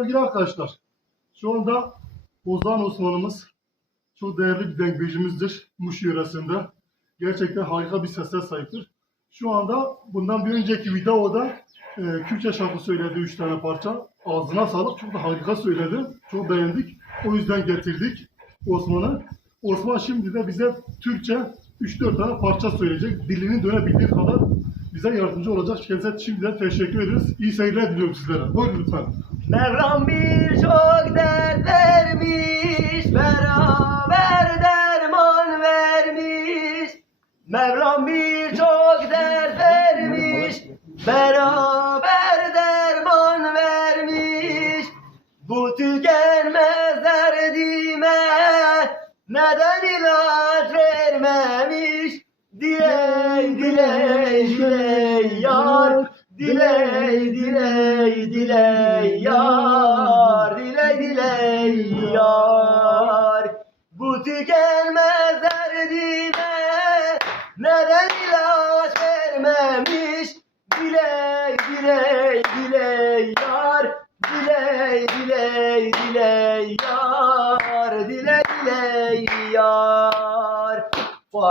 Sevgili arkadaşlar, şu anda Ozan Osman'ımız çok değerli bir dengecimizdir Muş yöresinde. Gerçekten harika bir sese sahiptir. Şu anda bundan bir önceki videoda e, Kürtçe şarkı söyledi üç tane parça. Ağzına sağlık, çok da harika söyledi. Çok beğendik. O yüzden getirdik Osman'ı. Osman şimdi de bize Türkçe 3-4 tane parça söyleyecek. Dilini dönebildiği kadar bize yardımcı olacak. Kendisine şimdiden teşekkür ederiz. İyi seyirler diliyorum sizlere. Buyurun lütfen. Mevlam birçok dert vermiş, beraber derman vermiş. Mevlam birçok dert vermiş, beraber derman vermiş. Bu tükenmez derdime neden ilaç vermemiş? Diley diley diley yar. Diley diley diley yar. Diley diley yar. Bu tükenmez derdime Neden ilaç vermemiş? Diley diley diley yar. Diley diley diley yar Diley diley yar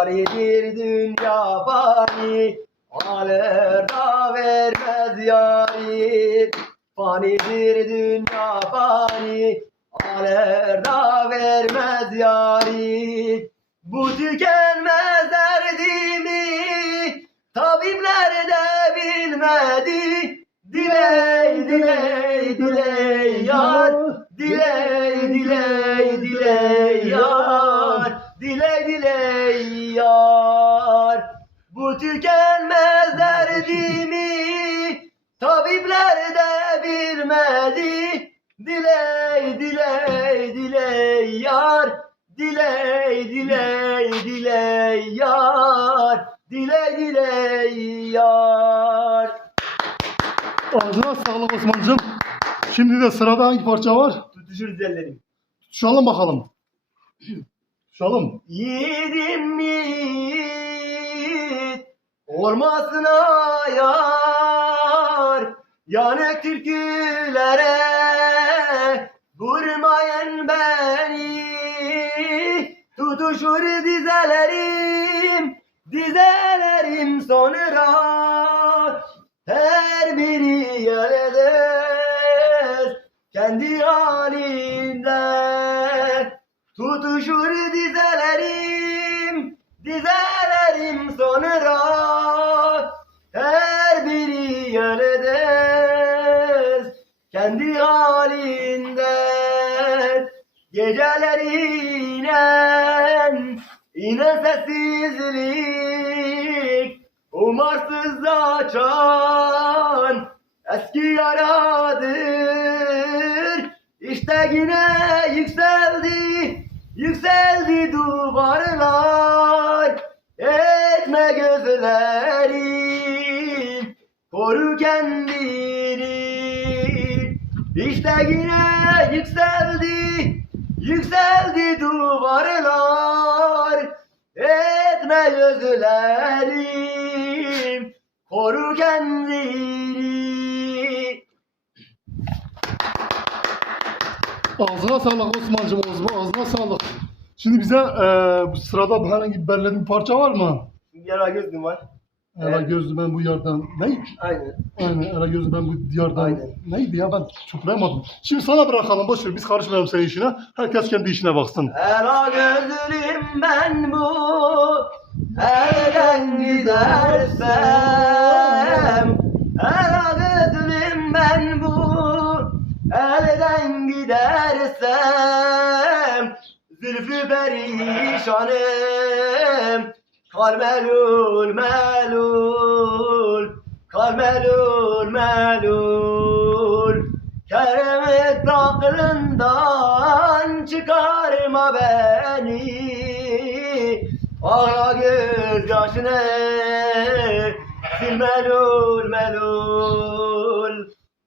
Fanidir dünya fani Alır da vermez yari. Fanidir dünya fani Alır da vermez yari. Bu tükenmez derdimi Tabipler de bilmedi. Diley diley diley yar Diley diley diley yar tükenmez derdimi Tabipler de bilmedi Diley diley diley yar Diley diley diley yar Diley diley yar Ağzına sağlık Osman'cığım. Şimdi de sırada hangi parça var? Tutuşur ellerim Tutuşalım bakalım. Tutuşalım. Yiğidim yiğit Olmasına yar Yanık türkülere Vurmayın beni. Tutuşur dizelerim Dizelerim sonra. Her biri yereder Kendi halinde Tutuşur dizelerim, dizelerim sonra Her biri yöneder kendi halinde Geceler inen, inen sessizlik Umarsız açan eski yaradır. İşte yine yükseldi, yükseldi duvarlar Etme gözlerin, koru kendini İşte yine yükseldi, yükseldi duvarlar Etme gözlerin, koru kendini Ağzına sağlık Osman'cığım. Ağzına, ağzına sağlık. Şimdi bize eee bu sırada herhangi bir belirlediğin parça var mı? Yara gözlüm var. Ela Evet. gözlü ben bu yardan. Ne? Aynen. Aynen Ela gözlü ben bu diyardan. Aynen. Neydi ya ben tutlayamadım. Şimdi sana bırakalım boş ver biz karışmayalım senin işine. Herkes kendi işine baksın. Ela gözlüm ben bu elden gidersem Ela gözlüm ben bu elden gidersem Zülfü perişanım Kal melul melul Kal melul. Keremet aklından çıkarma beni. Ağla gözyaşını sil melul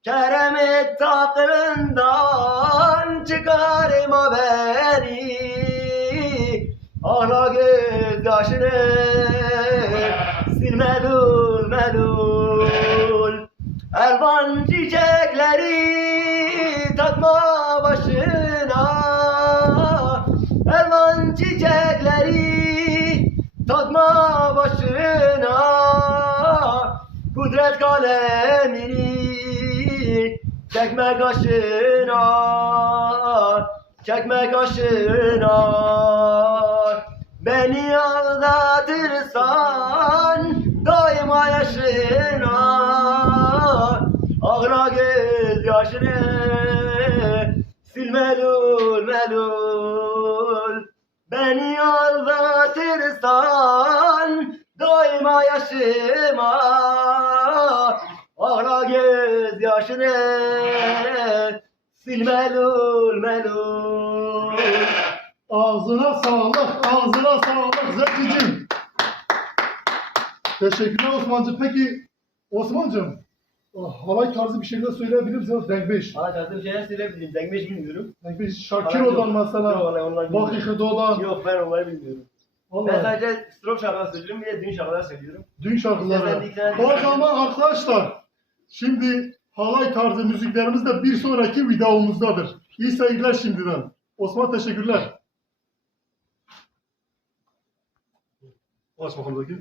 Keremet aklından çıkarma beni. Ağla gözyaşını sil melul melul. Elvan çiçekleri takma başına. Elvan çiçekleri takma başına. Kudret kalemini çekme kaşına. Çekme kaşına Beni aldatırsan daima yaşına Ağla göz yaşını sil melul melul. Beni aldatırsan daima yaşıma Ağla göz yaşını sil melul melul Ağzına sağlık, ağzına sağlık Zeki'cim. Teşekkürler Osman'cığım. Peki Osman'cığım, ah, halay tarzı bir şeyler söyleyebilir misiniz? Denkbeş. Bana kastım şeyler söyleyebilirim. Dengbeş bilmiyorum. Denkbeş Şakiro'dan Yok, mesela. onlar- bilmiyorum. Bakışıdo'dan. Yok ben onları bilmiyorum. Ben Vallahi. sadece strop şarkılar söylüyorum bir de düğün şarkılar söylüyorum. Dün şarkıları. O zaman arkadaşlar, şimdi halay tarzı müziklerimiz de bir sonraki videomuzdadır. İyi seyirler şimdiden. Osman teşekkürler. Ausmachen, Ulrike?